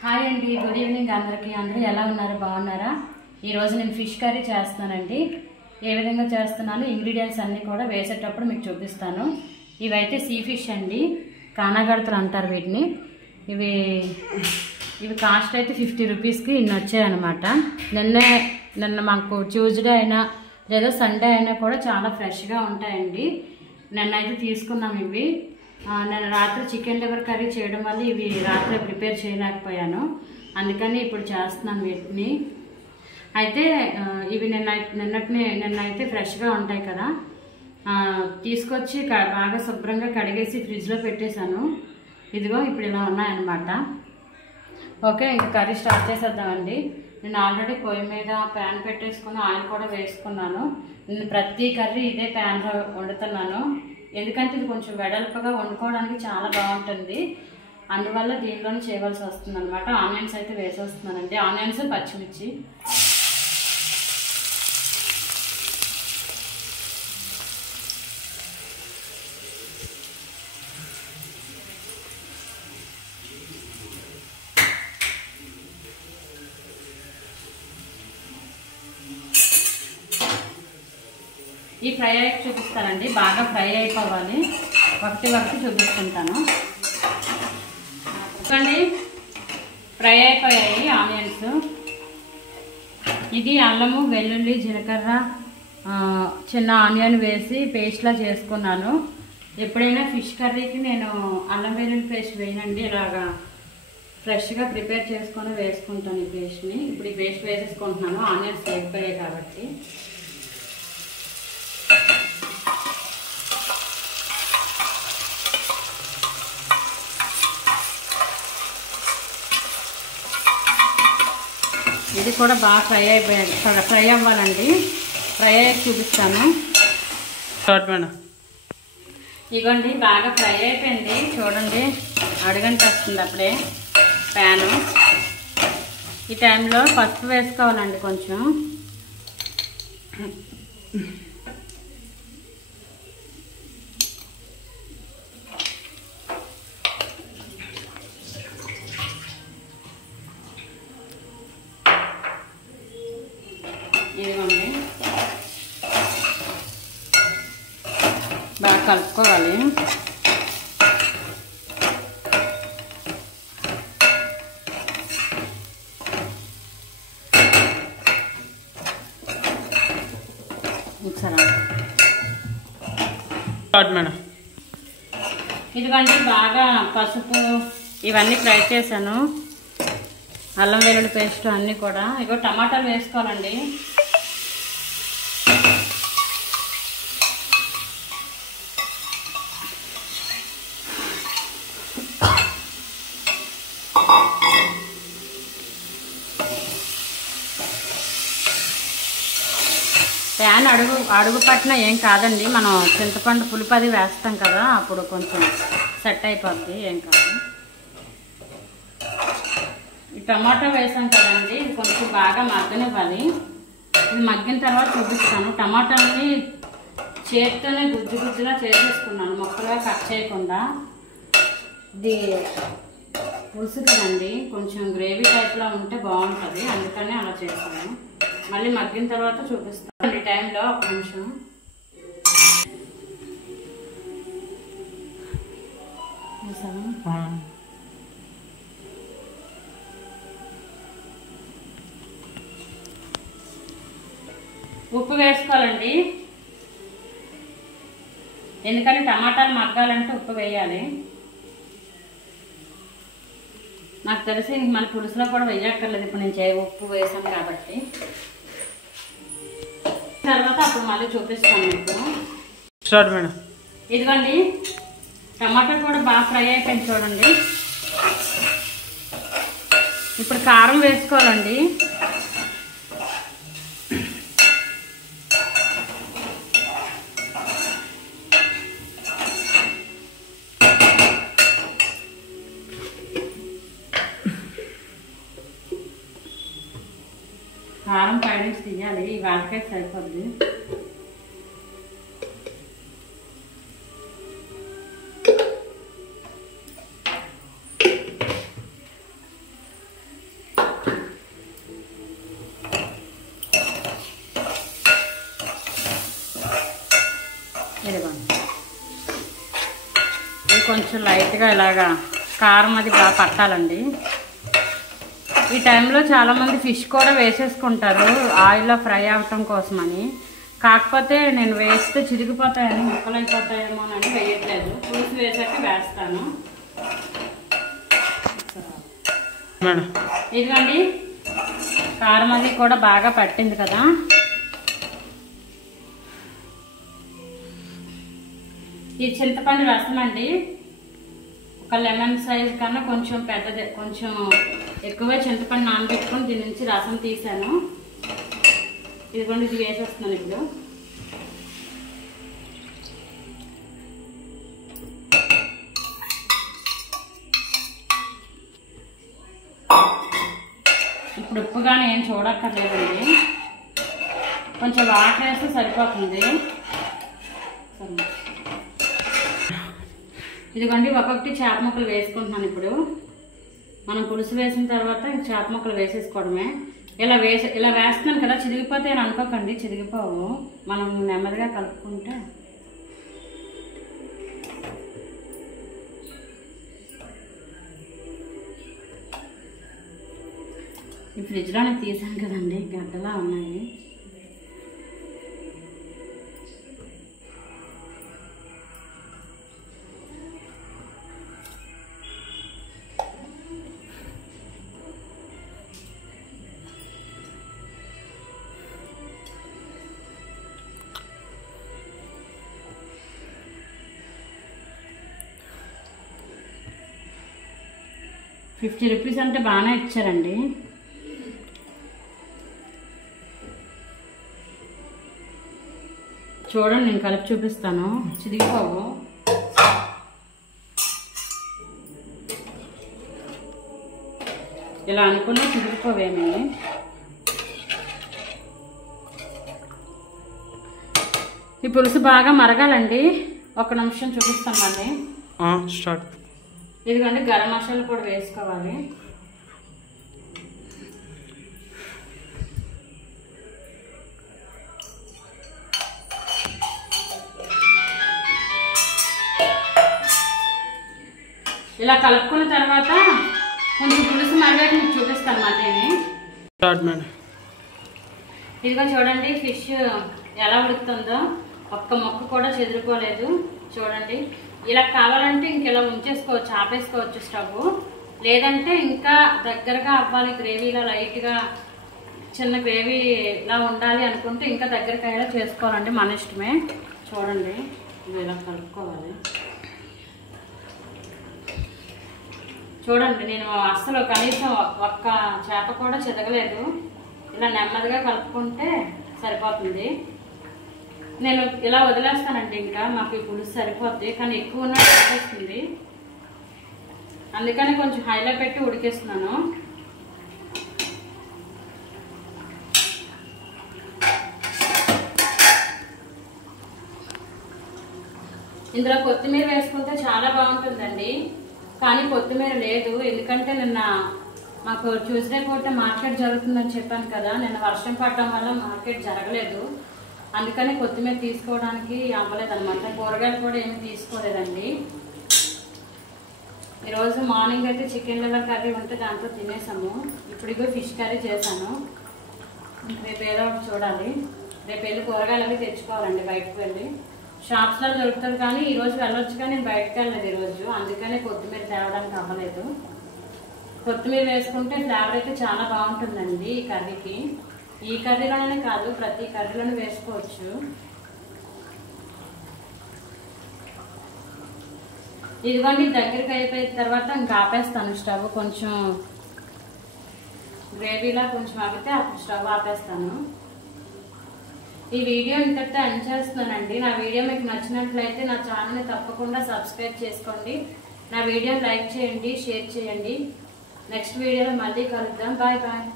Hi అండి, good evening అందరికీ. అందరూ ఎలా ఉన్నారు? బాగున్నారా? ఈరోజు నేను ఫిష్ కర్రీ చేస్తున్నానండి. ఏ విధంగా చేస్తున్నాను, ఇంగ్రీడియంట్స్ అన్నీ కూడా వేసేటప్పుడు మీకు చూపిస్తాను. ఇవైతే సీ ఫిష్ అండి, కానాగడతలు అంటారు వీటిని. ఇవి కాస్ట్ అయితే 50 రూపీస్కి ఇన్ని వచ్చాయన్నమాట. నిన్న మాకు ట్యూస్డే అయినా లేదా సండే అయినా కూడా చాలా ఫ్రెష్గా ఉంటాయండి. నిన్నైతే తీసుకున్నాం ఇవి. నేను రాత్రి చికెన్ లివర్ కర్రీ చేయడం వల్ల ఇవి రాత్రి ప్రిపేర్ చేయలేకపోయాను, అందుకని ఇప్పుడు చేస్తున్నాను వీటిని. అయితే ఇవి నిన్నైతే ఫ్రెష్గా ఉంటాయి కదా, తీసుకొచ్చి బాగా శుభ్రంగా కడిగేసి ఫ్రిడ్జ్లో పెట్టేశాను. ఇదిగో ఇప్పుడు ఇలా ఉన్నాయన్నమాట. ఓకే, ఇంకా కర్రీ స్టార్ట్ చేసేద్దామండి. నేను ఆల్రెడీ పొయ్యి మీద ప్యాన్ పెట్టేసుకుని ఆయిల్ కూడా వేసుకున్నాను. నేను ప్రతి కర్రీ ఇదే ప్యాన్లో వండుతున్నాను, ఎందుకంటే ఇది కొంచెం వెడల్పుగా వండుకోవడానికి చాలా బాగుంటుంది. అందువల్ల దీంట్లోనే చేయవలసి వస్తుంది అనమాట. ఆనియన్స్ అయితే వేసేస్తున్నానండి, ఆనియన్స్ పచ్చిమిర్చి. ఈ ఫ్రై అయ్యి చూపిస్తానండి, బాగా ఫ్రై అయిపోవాలి. ఒకటి చూపిస్తుంటాను. చూడండి, ఫ్రై అయిపోయాయి ఆనియన్స్. ఇది అల్లము, వెల్లుల్లి, జీలకర్ర, చిన్న ఆనియన్ వేసి పేస్ట్లా చేసుకున్నాను. ఎప్పుడైనా ఫిష్ కర్రీకి నేను అల్లం వెల్లుల్లి పేస్ట్ వేయనండి, ఇలాగా ఫ్రెష్గా ప్రిపేర్ చేసుకొని వేసుకుంటాను ఈ పేస్ట్ని. ఇప్పుడు ఈ పేస్ట్ వేసేసుకుంటున్నాను, ఆనియన్స్ వేగిపోయాయి కాబట్టి. ఇది కూడా బాగా ఫ్రై అవ్వాలండి. ఫ్రై అయ్యి చూపిస్తాను. ఇదిగోండి, బాగా ఫ్రై అయిపోయింది. చూడండి, అడుగంట వస్తుంది అప్పుడే ప్యాను. ఈ టైంలో పసుపు వేసుకోవాలండి కొంచెం. ఇదిగోండి, బాగా కలుపుకోవాలి. ఇదిగోండి, బాగా పసుపు ఇవన్నీ ఫ్రై చేశాను, అల్లం వెల్లుల్లి పేస్ట్ అన్నీ కూడా. ఇగో టమాటాలు వేసుకోవాలండి. ప్యాన్ అడుగు పట్టినా ఏం కాదండి, మనం చింతపండు పులుపది వేస్తాం కదా, అప్పుడు కొంచెం సెట్ అయిపోద్ది, ఏం కాదు. ఈ టమాటా వేసాం కదండి, ఇది కొంచెం బాగా మగ్గనివ్వాలి. ఇది మగ్గిన తర్వాత చూపిస్తాను. టమాటాలని చేతితోనే గుజ్జులా చేసేసుకున్నాను, ముక్కలుగా కట్ చేయకుండా. ఇది పులుసు కదండి, కొంచెం గ్రేవీ టైప్లో ఉంటే బాగుంటుంది, అందుకనే అలా చేస్తాను. మళ్ళీ మగ్గిన తర్వాత చూపిస్తాను. ఈ టైంలో ఒక నిమిషం. ఉప్పు వేసుకోవాలండి, ఎందుకంటే టమాటాలు మగ్గాలంటే ఉప్పు వేయాలి. నాకు తెలిసి మళ్ళీ పులుసులో కూడా వేయక్కర్లేదు, ఇప్పుడు నేను ఉప్పు వేసాను కాబట్టి. తర్వాత అప్పుడు మళ్ళీ చూపిస్తాను మీకు. ఇదిగోండి, టమాటా కూడా బాగా ఫ్రై అయిపోయింది చూడండి. ఇప్పుడు కారం వేసుకోవాలండి. కారం పైనుంచి తీయాలి, ఈ వాళ్ళకే సరిపోద్ది. కొంచెం లైట్గా ఇలాగా కారం అది బాగా పట్టాలండి. ఈ టైంలో చాలామంది ఫిష్ కూడా వేసేసుకుంటారు ఆయిల్లో ఫ్రై అవ్వటం కోసమని. కాకపోతే నేను వేస్తే చిరిగిపోతాయని, ముక్కలు అయిపోతాయేమో అని వేయట్లేదు. పులుసు వేసాక వేస్తాను. ఇదిగోండి కారం అది కూడా బాగా పట్టింది కదా. ఈ చింతపండు రసం అండి, ఒక లెమన్ సైజ్ కన్నా కొంచెం పెద్దది, కొంచెం ఎక్కువ చింతపండు నానబెట్టుకొని దీని నుంచి రసం తీసాను. ఇదిగోండి ఇది వేసేస్తున్నాను ఇప్పుడు. ఇప్పుడు ఉప్పుగానే ఏం చూడక్కర్లేదండి, కొంచెం వాటర్ వేస్తే సరిపోతుంది. ఇదిగోండి ఒక్కొక్కటి చేప ముక్కలు వేసుకుంటున్నాను. ఇప్పుడు మనం పులుసు వేసిన తర్వాత చేప ముక్కలు వేసేసుకోవడమే. ఇలా వేస్తున్నాను కదా, చిరిగిపోతే అని అనుకోకండి, చిరిగిపోవు. మనం నెమ్మదిగా కలుపుకుంటే. ఈ ఫ్రిడ్జ్లోనే తీసాను కదండి, గడ్డలా ఉన్నాయి. ₹50 అంటే బాగానే ఇచ్చారండి. చూడండి నేను కలిపి చూపిస్తాను, చిరిగిపోవు. ఇలా అనుకున్నా చిరిగిపోవేమి. ఈ పులుసు బాగా మరగాలండి. ఒక నిమిషం చూపిస్తాను మళ్ళీ. స్టార్ట్. ఇదిగోండి గరం మసాలా కూడా వేసుకోవాలి. ఇలా కలుపుకున్న తర్వాత కొంచెం పులుసు మరిగాక మీకు చూపిస్తాను మళ్ళీ. ఇదిగో చూడండి ఫిష్ ఎలా ఉడుకుతుందో, ఒక్క మొక్క కూడా చెదిరిపోలేదు. చూడండి ఇలా కావాలంటే ఇంక ఇలా ఉంచేసుకోవచ్చు, ఆపేసుకోవచ్చు స్టవ్. లేదంటే ఇంకా దగ్గరగా అవ్వాలి, గ్రేవీలో లైట్గా చిన్న గ్రేవీలా ఉండాలి అనుకుంటే ఇంకా దగ్గరగా ఇలా చేసుకోవాలండి, మన ఇష్టమే. చూడండి ఇలా కలుపుకోవాలి. చూడండి నేను అస్సలు కనీసం ఒక్క చేప కూడా చెదగలేదు. ఇలా నెమ్మదిగా కలుపుకుంటే సరిపోతుంది. నేను ఇలా వదిలేస్తానండి, ఇంకా మాకు ఈ పులుసు సరిపోద్ది. కానీ ఎక్కువ ఉన్నట్టు ఉడికేస్తుంది, అందుకని కొంచెం హైలో పెట్టి ఉడికేస్తున్నాను. ఇందులో కొత్తిమీర వేసుకుంటే చాలా బాగుంటుందండి, కానీ కొత్తిమీర లేదు. ఎందుకంటే నిన్న మాకు ట్యూస్డే పూట మార్కెట్ జరుగుతుందని చెప్పాను కదా, నిన్న వర్షం పడడం వల్ల మార్కెట్ జరగలేదు. అందుకని కొత్తిమీర తీసుకోవడానికి అవ్వలేదు అనమాట. కూరగాయలు కూడా ఏమి తీసుకోలేదండి. ఈరోజు మార్నింగ్ అయితే చికెన్ లివర్ కర్రీ ఉంటే దాంతో తినేసాము. ఇప్పుడు ఇగో ఫిష్ కర్రీ చేశాను. రేపు ఏదో ఒకటి చూడాలి. రేపు వెళ్ళి కూరగాయలు అవి తెచ్చుకోవాలండి, బయటకు వెళ్ళి. షాప్స్లో దొరుకుతుంది కానీ ఈరోజు వెళ్ళొచ్చు, కానీ నేను బయటకు వెళ్ళలేదు ఈరోజు. అందుకనే కొత్తిమీర తేవడానికి అవ్వలేదు. కొత్తిమీర వేసుకుంటే ఫ్లేవర్ అయితే చాలా బాగుంటుందండి ఈ కర్రీకి. ఈ కర్రీలోనే కాదు, ప్రతి కర్రీలోనే వేసుకోవచ్చు. ఇదిగోండి దగ్గరికి అయిపోయిన తర్వాత ఇంకా ఆపేస్తాను స్టవ్. కొంచెం గ్రేవీలా కొంచెం ఆగితే అప్పుడు స్టవ్ ఆపేస్తాను. ఈ వీడియో ఇంతటితో ఎండ్ చేస్తున్నానండి. నా వీడియో మీకు నచ్చినట్లయితే నా ఛానల్ని తప్పకుండా సబ్స్క్రైబ్ చేసుకోండి. నా వీడియోని లైక్ చేయండి, షేర్ చేయండి. నెక్స్ట్ వీడియోలో మళ్ళీ కలుద్దాం. Bye bye.